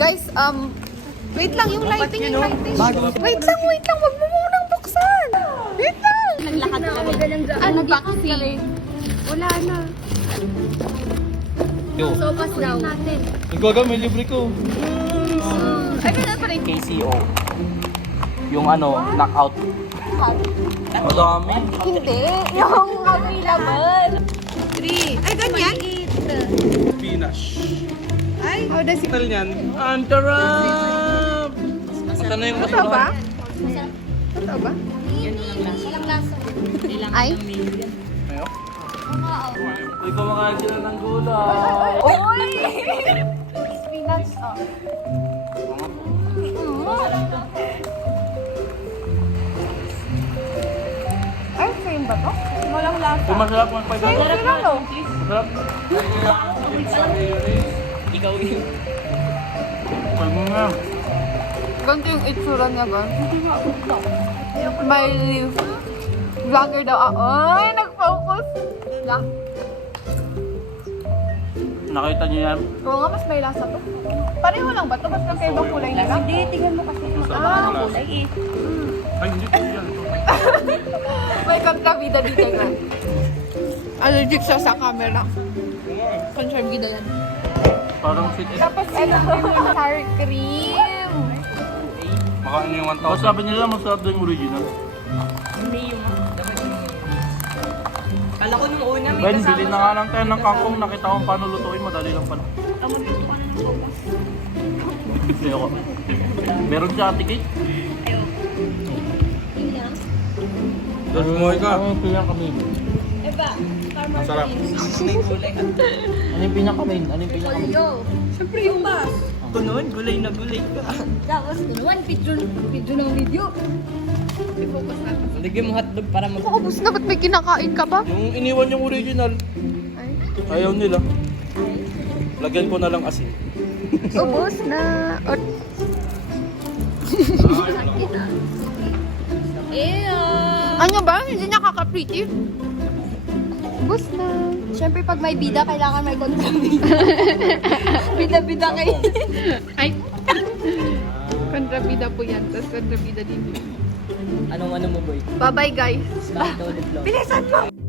Guys, wait lang yung lighting, yung lighting. Wait lang, wag mo munang buksan. Wait lang. Naglakad kami. Unboxing. Wala na. Yo. Sopas daw. Nagwaga, may libre ko. Ay, kaya pa rin. KCO. Yung ano, knockout. Madami. Hindi, yung available. 3. Ay, ganyan? Pinash. Ay, oh, that's it. Tal niyan. Ang tarap! Ito na yung Totoo ba? masarap. Totoo ba? Walang lasa. Ay? Ayo. Uy, kumakain sila ng gulay. Uy! Spinach, oh. Ay, same ba to? Walang lasa. Uy, masarap mga Same sila, no? Masarap. Ikaw yun. Pag mo nga. Ganito yung itsura niya ba? May vlogger daw ako. Ay, nag-focus. Lang. Nakita niyo yan? Oo nga, mas may lasa to. Pareho lang ba to? Mas magkaibang kulay nila? Hindi, tingnan mo kasi. Ah, kulay eh. Ay, hindi ko yan. may kontrabida dito nga. Allergic siya sa camera. Kontrabida yan. Parang sweet. Tapos ito, sour cream. Makain yung 1,000. O sabi nila masarap din yung original. Hindi yung... Kala ko nung una may Ben, kasama bili na nga lang tayo ng kangkong. Nakita ko paano lutuin. Madali lang pala. Magluto ka na ng focus. Ayoko. Meron siya ate Kate? Tingnan. Tapos umuwi ka. Ano yung pinaka-main? Eba, farmer Masarap. Ano yung pinaka-main? Ano yung pinaka-main? Yo, siyempre yung bas. Tunon, gulay na gulay ka. Tapos tunuan, video ng video. I-focus natin. Lagyan mo hotdog para mag... Ubus na, ba't may kinakain ka ba? Yung iniwan yung original. Ay. Ayaw nila. Lagyan ko na lang asin. Ubus na. Ew! Ano ba? Hindi niya kaka-pretty. Ubus na. Siyempre pag may bida, kailangan may kontrabida. Bida-bida kayo. Ay. Kontrabida po yan. Tapos kontrabida din. Anong ano mo boy? Bye-bye guys. Back to the vlog. Bilisan mo!